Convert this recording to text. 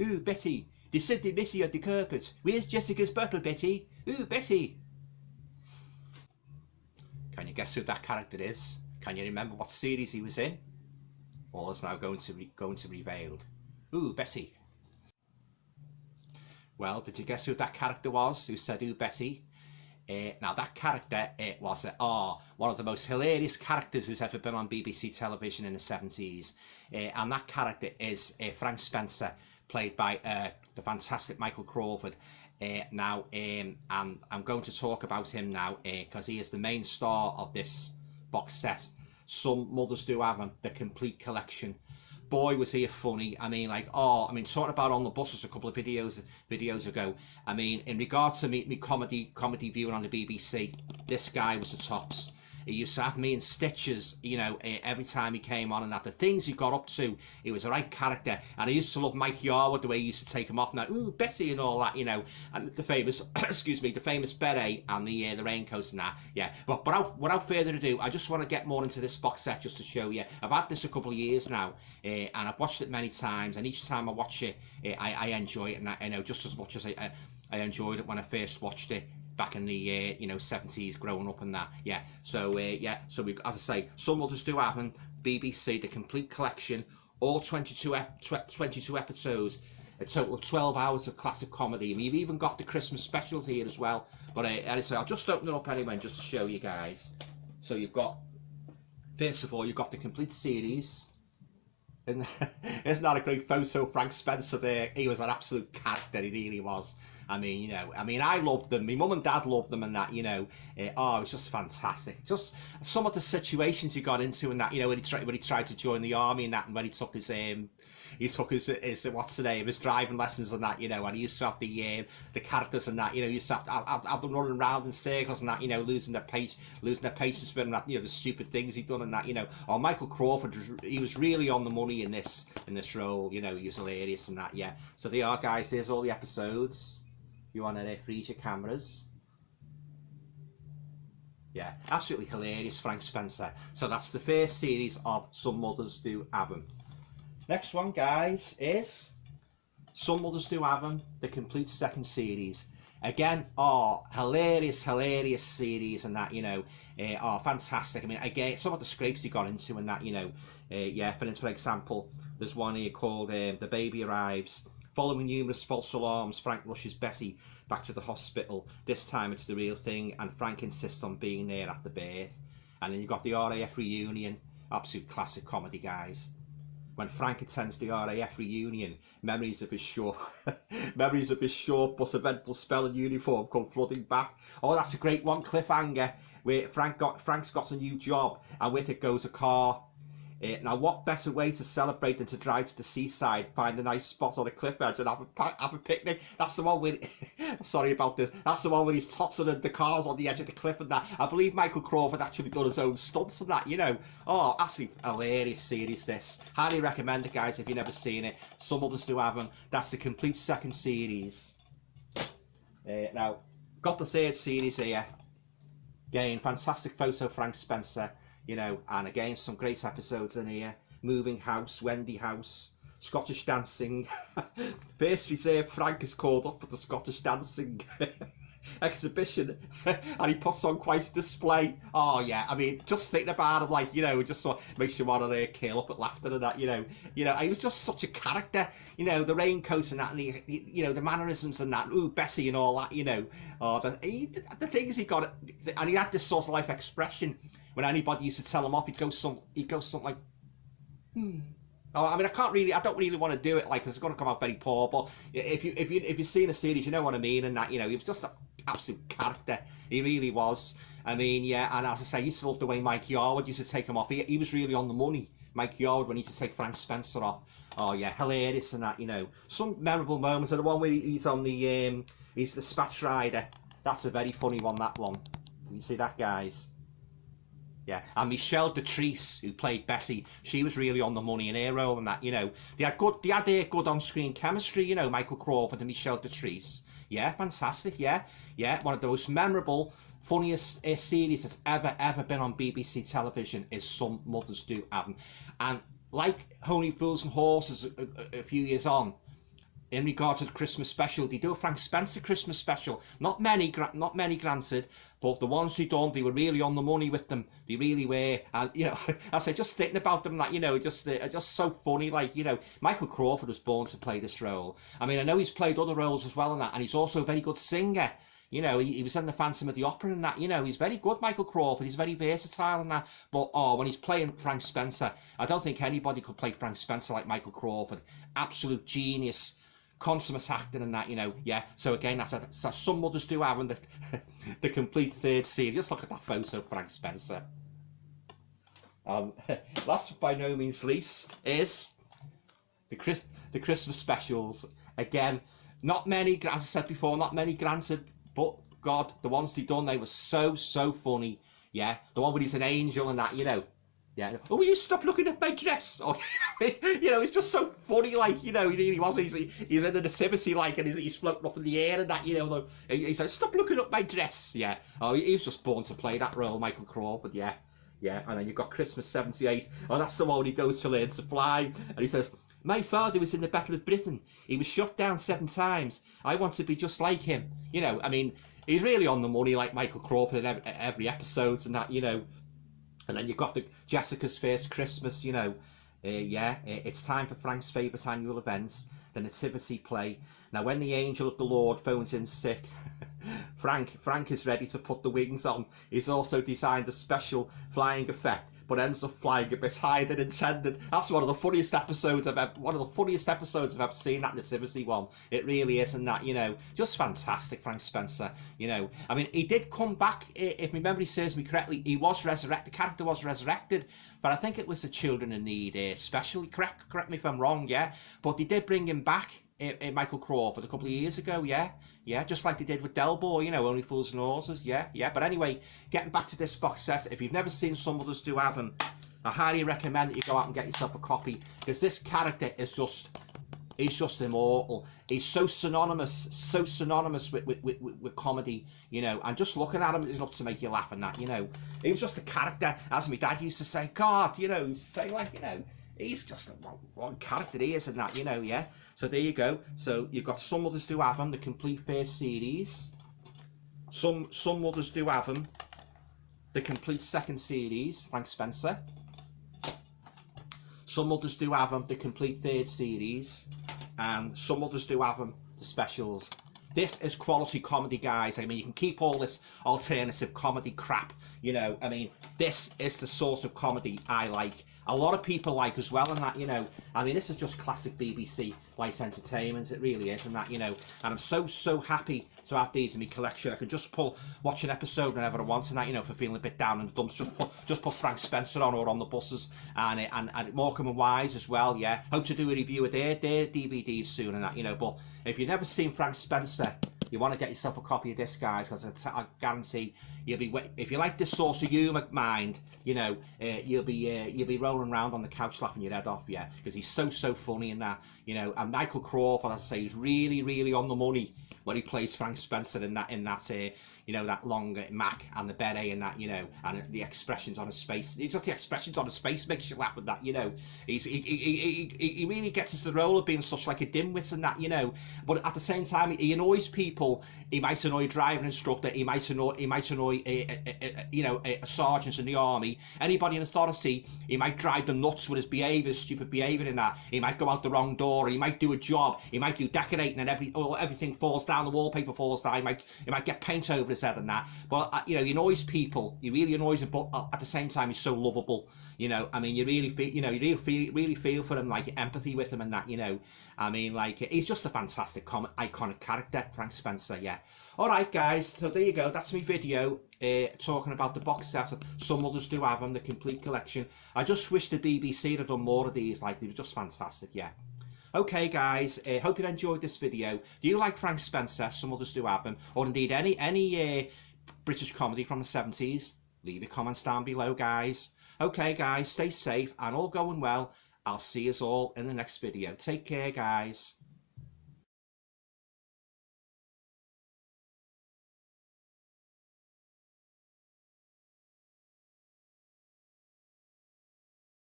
Ooh, Betty, they said they miss you on the carpet. Where's Jessica's bottle, Betty? Ooh, Betty. Can you guess who that character is? Can you remember what series he was in? All is now going to be revealed. Ooh, Betty. Well, did you guess who that character was who said ooh, Betty? Now that character was one of the most hilarious characters who's ever been on BBC television in the 70s, and that character is Frank Spencer, played by the fantastic Michael Crawford. And I'm going to talk about him now because he is the main star of this box set. Some Mothers Do Have 'Em, the complete collection. Boy, was he funny. I mean, like, talking about On the Buses a couple of videos ago. I mean, in regards to me comedy viewing on the BBC, this guy was the tops. He used to have me in stitches, you know, every time he came on, and that the things he got up to, he was the right character. And I used to love Mike Yarwood, the way he used to take him off, and that, ooh, Betty and all that, you know, and the famous, excuse me, the famous beret and the raincoat and that, yeah. But without further ado, I just want to get more into this box set just to show you. I've had this a couple of years now, and I've watched it many times, and each time I watch it, I enjoy it, and I know just as much as I enjoyed it when I first watched it back in the 70s, growing up and that, yeah. So we, as I say, Some Mothers Do Have 'Em, BBC, the complete collection, all 22 episodes, a total of 12 hours of classic comedy. And you've even got the Christmas specials here as well. But as I say, I'll just open it up anyway, just to show you guys. So you've got, first of all, you've got the complete series. And isn't that a great photo of Frank Spencer there? He was an absolute character, he really was. I mean, you know, I loved them. My mum and dad loved them and that, you know. It was just fantastic. Just some of the situations he got into and that, you know, when he tried to join the army and that, and when he took his what's the name, his driving lessons and that, you know, and he used to have the characters and that, you know, he used to have them running around in circles and that, you know, losing their patience with and that, you know, the stupid things he'd done and that, you know. Oh, Michael Crawford, he was really on the money in this role, you know. He was hilarious and that, yeah. So there are, guys, there's all the episodes. You want to freeze your cameras. Yeah, absolutely hilarious, Frank Spencer. So that's the first series of Some Mothers Do Have 'Em. Next one, guys, is Some Mothers Do Have 'Em, the complete second series. Again, hilarious series and that, you know, fantastic. I mean, again, some of the scrapes he got into and that, you know, yeah, for example, there's one here called The Baby Arrives. Following numerous false alarms, Frank rushes Betty back to the hospital. This time it's the real thing, and Frank insists on being there at the birth. And then you've got the RAF reunion, absolute classic comedy, guys. When Frank attends the RAF reunion, memories of his short but eventful spell and uniform come flooding back. Oh, that's a great one, cliffhanger, where Frank's got a new job, and with it goes a car. Now, what better way to celebrate than to drive to the seaside, find a nice spot on a cliff edge and have a picnic? That's the one with, sorry about this, that's the one where he's tossing the cars on the edge of the cliff and that. I believe Michael Crawford actually done his own stunts and that, you know. Oh, absolutely hilarious series, this. Highly recommend it, guys, if you've never seen it. Some Others Do Have 'Em. That's the complete second series. Now, got the third series here. Again, fantastic photo of Frank Spencer. You know, and again, some great episodes in here. Moving House, Wendy House, Scottish Dancing. First Reserve, Frank is called up for the Scottish Dancing exhibition, and he puts on quite a display. Oh yeah, I mean, just thinking about him, like, you know, just sort of makes you want to curl up at laughter and that, you know, he was just such a character, you know, the raincoat and that, and you know, the mannerisms and that, ooh, Bessie and all that, you know, the things he got, and he had this sort of like expression. When anybody used to tell him off, he'd go something like, Oh, I mean, I don't really want to do it, like, because it's going to come out very poor. But if you've seen a series, you know what I mean, and that, you know, he was just an absolute character. He really was. I mean, yeah, and as I say, I used to love the way Mike Yarwood used to take him off. He was really on the money, Mike Yarwood, when he used to take Frank Spencer off. Oh yeah, hilarious and that, you know. Some memorable moments. And the one where he's on the he's the dispatch rider. That's a very funny one. That one. You see that, guys? Yeah, and Michelle Dotrice, who played Bessie, she was really on the money in her role and that, you know. They had good on-screen chemistry, you know, Michael Crawford and Michelle Dotrice. Yeah, fantastic, yeah. One of the most memorable, funniest series that's ever been on BBC television is Some Mothers Do Have 'Em. And like Honey, Fools and Horses a few years on, in regard to the Christmas special. They do a Frank Spencer Christmas special. Not many granted, but the ones who don't, they were really on the money with them. They really were. And, you know, I say, just thinking about them, like, you know, just so funny. Like, you know, Michael Crawford was born to play this role. I mean, I know he's played other roles as well in that, and he's also a very good singer. You know, he was in the Phantom of the Opera and that. You know, he's very good, Michael Crawford. He's very versatile and that. But, oh, when he's playing Frank Spencer, I don't think anybody could play Frank Spencer like Michael Crawford. Absolute genius. Consummate acting and that, you know, yeah. So again, that's Some Mothers Do Have, and the complete third series. Just look at that photo of Frank Spencer. Last but by no means least is the Christmas specials. Again, not many, as I said before, not many granted, but God, the ones they done, they were so funny. Yeah, the one where he's an angel and that, you know. Yeah. Oh, will you stop looking at my dress? Or, you know, it's just so funny. Like, you know, he really was. He's in the nativity, like, and he's floating up in the air and that. You know, he says, "Stop looking at my dress." Yeah. Oh, he was just born to play that role, Michael Crawford. Yeah, yeah. And then you've got Christmas '78. Oh, that's the one when he goes to learn to fly, and he says, "My father was in the Battle of Britain. He was shot down 7 times. I want to be just like him." You know, I mean, he's really on the money, like Michael Crawford in every episode and that. You know. And then you've got the Jessica's First Christmas, you know. It's time for Frank's favourite annual events, the nativity play. Now, when the angel of the Lord phones in sick, Frank is ready to put the wings on. He's also designed a special flying effect, but ends up flying a bit higher than intended. That's one of the funniest episodes I've ever seen, that nativity one. It really is, and that, you know, just fantastic, Frank Spencer. You know, I mean, he did come back, if my memory serves me correctly. He was resurrected. The character was resurrected, but I think it was the Children in Need special. Correct me if I'm wrong, yeah. But they did bring him back, Michael Crawford, a couple of years ago, yeah. Yeah, just like they did with Del Boy, you know, Only Fools and Horses, yeah. But anyway, getting back to this box set, if you've never seen Some Mothers Do Have Them, I highly recommend that you go out and get yourself a copy, because this character is he's just immortal. He's so synonymous with comedy, you know, and just looking at him is enough to make you laugh and that, you know. He was just a character, as my dad used to say, God, you know, he used to say, like, you know, he's just one character he is and that, you know, yeah. So there you go. So you've got Some Mothers Do Have Them, the complete first series. Some Mothers Do Have Them, the complete second series, Frank Spencer. Some Mothers Do Have Them, the complete third series. And Some Mothers Do Have Them, the specials. This is quality comedy, guys. I mean, you can keep all this alternative comedy crap, you know. I mean, this is the sort of comedy I like. A lot of people like as well, and that, you know. I mean, this is just classic BBC light entertainment. It really is, and that, you know. And I'm so happy to have these in my collection. I can just watch an episode whenever I want, and that, you know, if I'm feeling a bit down in the dumps, just put Frank Spencer on, or On the Buses, and Morecambe and Wise as well. Yeah, hope to do a review of their DVDs soon, and that, you know. But if you've never seen Frank Spencer, you want to get yourself a copy of this, guys, because I guarantee you'll be, if you like this sort of humour mind, you know, you'll be rolling around on the couch laughing your head off, yeah, because he's so funny in that, you know. And Michael Crawford, as I say, is really on the money when he plays Frank Spencer in that you know, that long Mac and the beret and that, you know, and the expressions on his face. It's just the expressions on his face makes you laugh with that, you know. He really gets into the role of being such like a dimwit and that, you know. But at the same time, he annoys people. He might annoy a driving instructor. He might annoy you know, a sergeant in the army. Anybody in authority. He might drive them nuts with his behaviour, his stupid behaviour in that. He might go out the wrong door. Or he might do a job. He might do decorating and everything falls down. The wallpaper falls down. He might get paint over his head and that. But you know, he annoys people. He really annoys them. But at the same time, he's so lovable. You know, I mean, you really feel, you know, you really feel for him, like empathy with him and that, you know. I mean, like, he's just a fantastic iconic character, Frank Spencer, yeah. All right, guys, so there you go. That's my video talking about the box set of Some Mothers Do Have Them, the complete collection. I just wish the BBC had done more of these. Like, they were just fantastic, yeah. Okay, guys, hope you enjoyed this video. Do you like Frank Spencer, Some Mothers Do Have Them, or indeed any British comedy from the 70s? Leave your comments down below, guys. Okay, guys, stay safe and all going well. I'll see us all in the next video. Take care, guys.